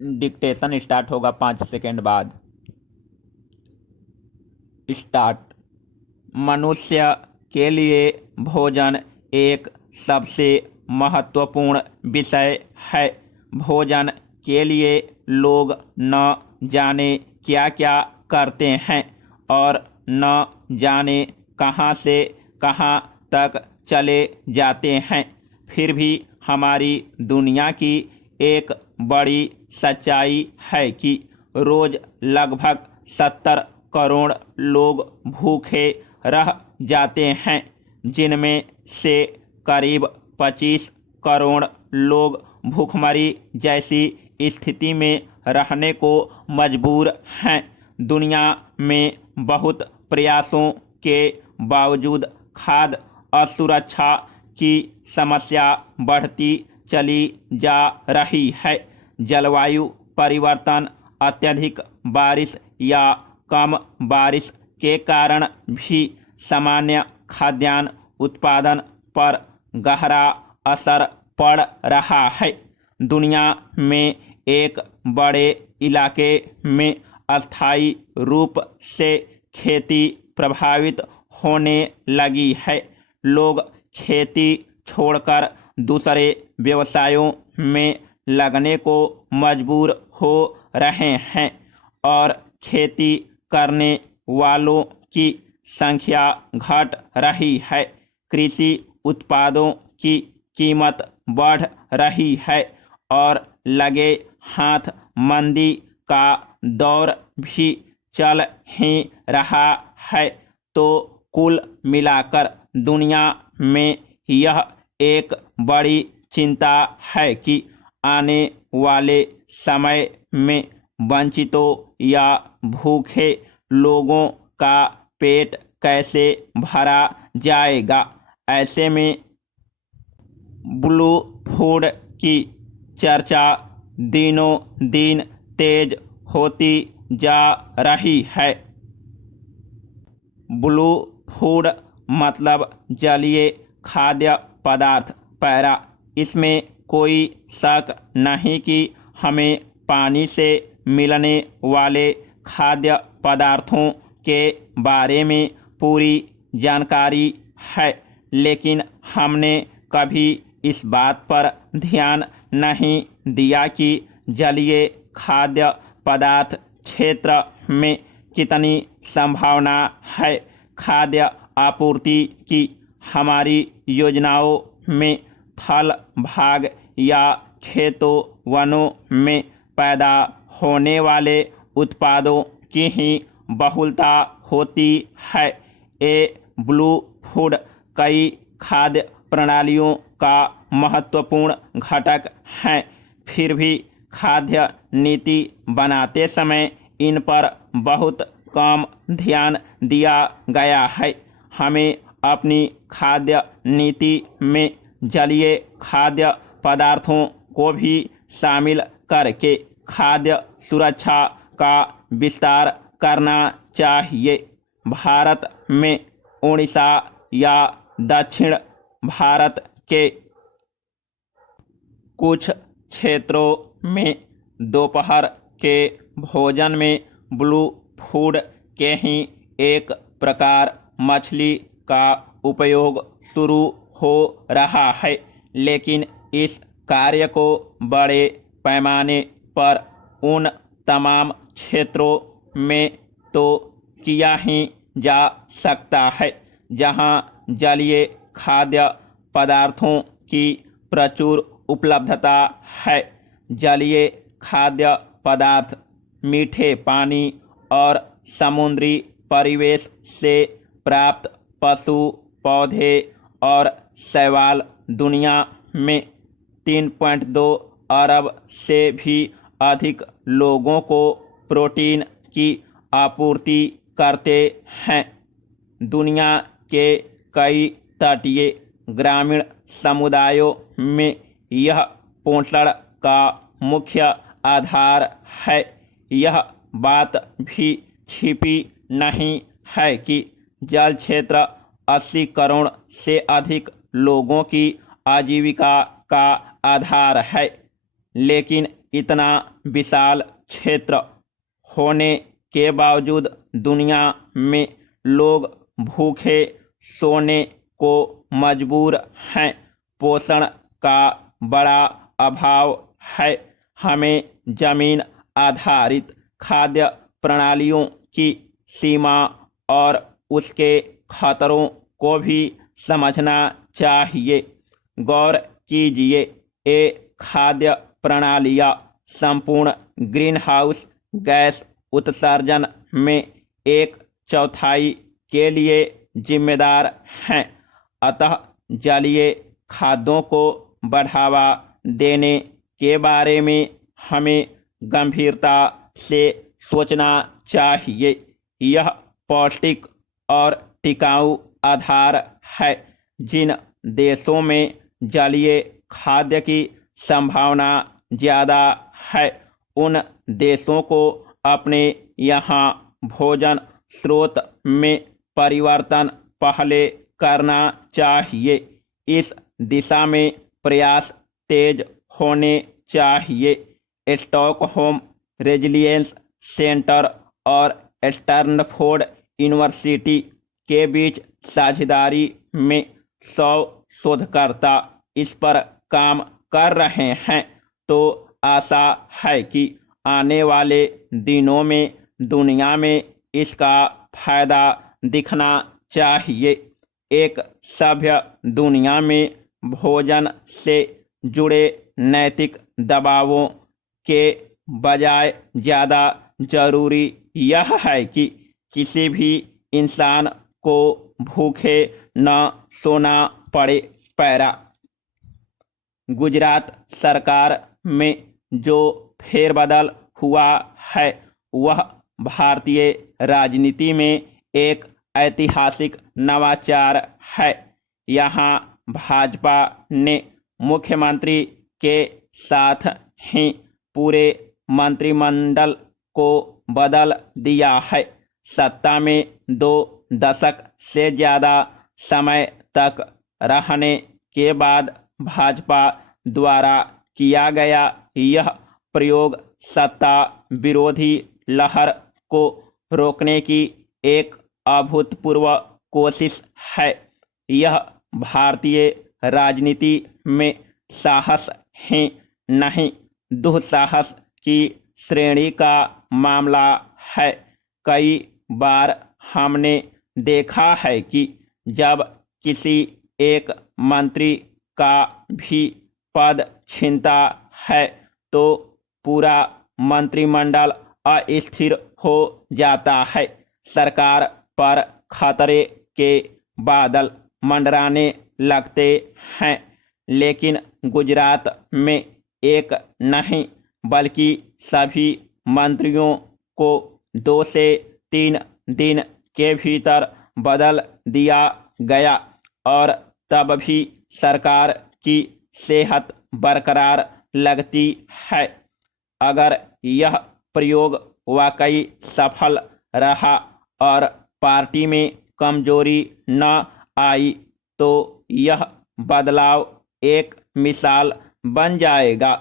Dictation start होगा 5 second बाद। Start. मनुष्य के लिए भोजन एक सबसे महत्वपूर्ण विषय है। भोजन के लिए लोग न जाने क्या क्या करते हैं और न जाने कहाँ से कहाँ तक चले जाते हैं। फिर भी हमारी दुनिया की एक बड़ी सच्चाई है कि रोज लगभग 70 करोड़ लोग भूखे रह जाते हैं, जिनमें से करीब 25 करोड़ लोग भूखमरी जैसी स्थिति में रहने को मजबूर हैं। दुनिया में बहुत प्रयासों के बावजूद खाद्य असुरक्षा की समस्या बढ़ती चली जा रही है। जलवायु परिवर्तन, अत्यधिक बारिश या कम बारिश के कारण भी सामान्य खाद्यान्न उत्पादन पर गहरा असर पड़ रहा है। दुनिया में एक बड़े इलाके में अस्थायी रूप से खेती प्रभावित होने लगी है। लोग खेती छोड़कर दूसरे व्यवसायों में लगने को मजबूर हो रहे हैं और खेती करने वालों की संख्या घट रही है। कृषि उत्पादों की कीमत बढ़ रही है और लगे हाथ मंदी का दौर भी चल ही रहा है। तो कुल मिलाकर दुनिया में यह एक बड़ी चिंता है कि आने वाले समय में वंचितों या भूखे लोगों का पेट कैसे भरा जाएगा। ऐसे में ब्लू फूड की चर्चा दिनों दिन तेज होती जा रही है। ब्लू फूड मतलब जलीय खाद्य पदार्थ। पैरा। इसमें कोई शक नहीं कि हमें पानी से मिलने वाले खाद्य पदार्थों के बारे में पूरी जानकारी है, लेकिन हमने कभी इस बात पर ध्यान नहीं दिया कि जलीय खाद्य पदार्थ क्षेत्र में कितनी संभावना है। खाद्य आपूर्ति की हमारी योजनाओं में थल भाग या खेतों वनों में पैदा होने वाले उत्पादों की ही बहुलता होती है। ये ब्लू फूड कई खाद्य प्रणालियों का महत्वपूर्ण घटक हैं। फिर भी खाद्य नीति बनाते समय इन पर बहुत कम ध्यान दिया गया है। हमें अपनी खाद्य नीति में जलीय खाद्य पदार्थों को भी शामिल करके खाद्य सुरक्षा का विस्तार करना चाहिए। भारत में उड़ीसा या दक्षिण भारत के कुछ क्षेत्रों में दोपहर के भोजन में ब्लू फूड के ही एक प्रकार मछली का उपयोग शुरू हो रहा है, लेकिन इस कार्य को बड़े पैमाने पर उन तमाम क्षेत्रों में तो किया ही जा सकता है जहां जलीय खाद्य पदार्थों की प्रचुर उपलब्धता है। जलीय खाद्य पदार्थ मीठे पानी और समुद्री परिवेश से प्राप्त पशु, पौधे और शैवाल दुनिया में 3.2 अरब से भी अधिक लोगों को प्रोटीन की आपूर्ति करते हैं। दुनिया के कई तटीय ग्रामीण समुदायों में यह पोषण का मुख्य आधार है। यह बात भी छिपी नहीं है कि जल क्षेत्र 80 करोड़ से अधिक लोगों की आजीविका का आधार है, लेकिन इतना विशाल क्षेत्र होने के बावजूद दुनिया में लोग भूखे सोने को मजबूर हैं। पोषण का बड़ा अभाव है। हमें जमीन आधारित खाद्य प्रणालियों की सीमा और उसके खतरों को भी समझना चाहिए। गौर कीजिए, ये खाद्य प्रणालियाँ संपूर्ण ग्रीनहाउस गैस उत्सर्जन में 1/4 के लिए जिम्मेदार हैं। अतः जलीय खाद्यों को बढ़ावा देने के बारे में हमें गंभीरता से सोचना चाहिए। यह पौष्टिक और टिकाऊ आधार है। जिन देशों में जलीय खाद्य की संभावना ज़्यादा है, उन देशों को अपने यहाँ भोजन स्रोत में परिवर्तन पहले करना चाहिए। इस दिशा में प्रयास तेज होने चाहिए। स्टॉकहोम रेजिलियंस सेंटर और स्टैनफोर्ड यूनिवर्सिटी के बीच साझेदारी में 100 शोधकर्ता इस पर काम कर रहे हैं। तो आशा है कि आने वाले दिनों में दुनिया में इसका फायदा दिखना चाहिए। एक सभ्य दुनिया में भोजन से जुड़े नैतिक दबावों के बजाय ज़्यादा जरूरी यह है कि किसी भी इंसान को भूखे न सोना पड़े। पैरा। गुजरात सरकार में जो फेरबदल हुआ है वह भारतीय राजनीति में एक ऐतिहासिक नवाचार है। यहाँ भाजपा ने मुख्यमंत्री के साथ ही पूरे मंत्रिमंडल को बदल दिया है। सत्ता में 2 दशक से ज़्यादा समय तक रहने के बाद भाजपा द्वारा किया गया यह प्रयोग सत्ता विरोधी लहर को रोकने की एक अभूतपूर्व कोशिश है। यह भारतीय राजनीति में साहस ही नहीं, दुस्साहस की श्रेणी का मामला है। कई बार हमने देखा है कि जब किसी एक मंत्री का भी पद छिनता है तो पूरा मंत्रिमंडल अस्थिर हो जाता है। सरकार पर खतरे के बादल मंडराने लगते हैं। लेकिन गुजरात में एक नहीं बल्कि सभी मंत्रियों को 2 से 3 दिन के भीतर बदल दिया गया और तब भी सरकार की सेहत बरकरार लगती है। अगर यह प्रयोग वाकई सफल रहा और पार्टी में कमजोरी न आई तो यह बदलाव एक मिसाल बन जाएगा।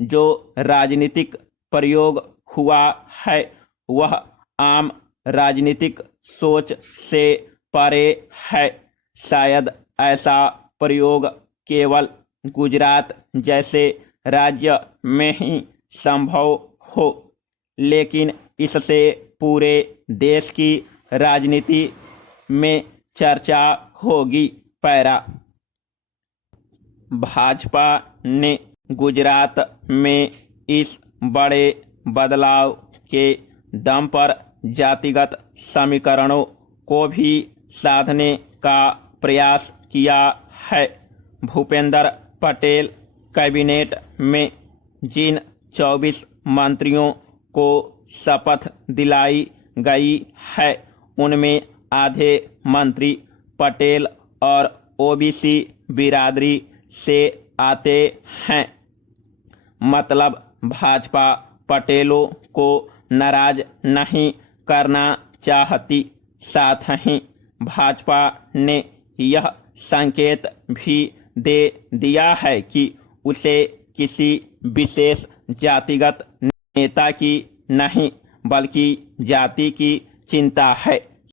जो राजनीतिक प्रयोग हुआ है वह आम राजनीतिक सोच से परे है। शायद ऐसा प्रयोग केवल गुजरात जैसे राज्य में ही संभव हो, लेकिन इससे पूरे देश की राजनीति में चर्चा होगी। पैरा। भाजपा ने गुजरात में इस बड़े बदलाव के दम पर जातिगत समीकरणों को भी साधने का प्रयास किया है। भूपेंद्र पटेल कैबिनेट में जिन 24 मंत्रियों को शपथ दिलाई गई है उनमें आधे मंत्री पटेल और ओबीसी बिरादरी से आते हैं। मतलब भाजपा पटेलों को नाराज नहीं करना चाहती। साथ ही भाजपा ने यह संकेत भी दे दिया है कि उसे किसी विशेष जातिगत नेता की नहीं बल्कि जाति की चिंता है।